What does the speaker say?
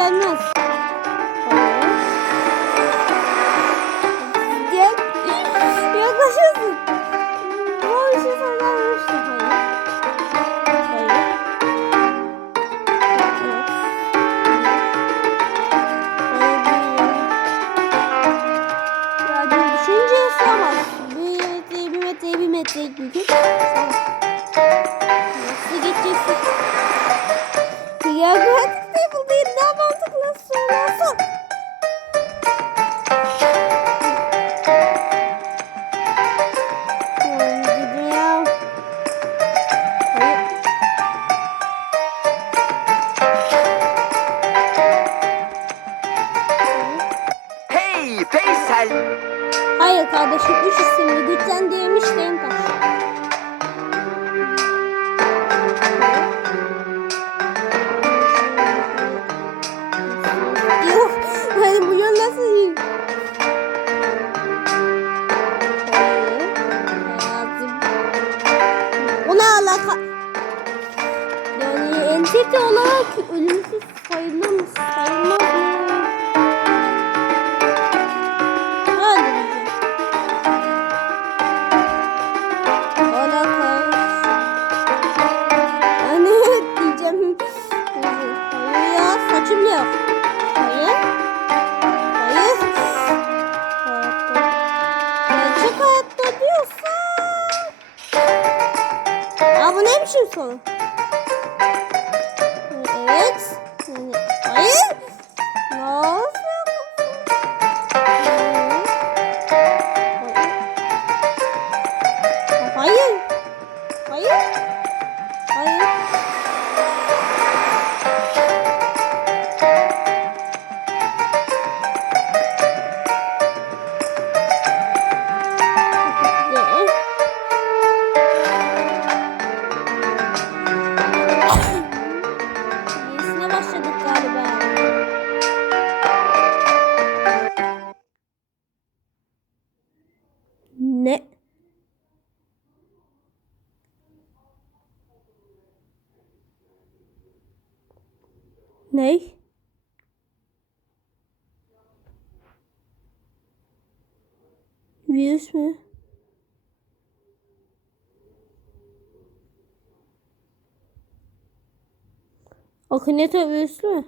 gelmez. Gel. Yaklaşıyorsun. Bu işi sana almıştım. Düşünce istemez. Bir metre, bir metre, bir metre, bir metre. Nasıl geçeceksin? Kıyamet. そうそ。yok. Hayır. Hayır. Gerçek hayatta diyorsa... Aa bu ne biçim soru? Evet. Ney? Virüs mü? Akıneto virüslü mü?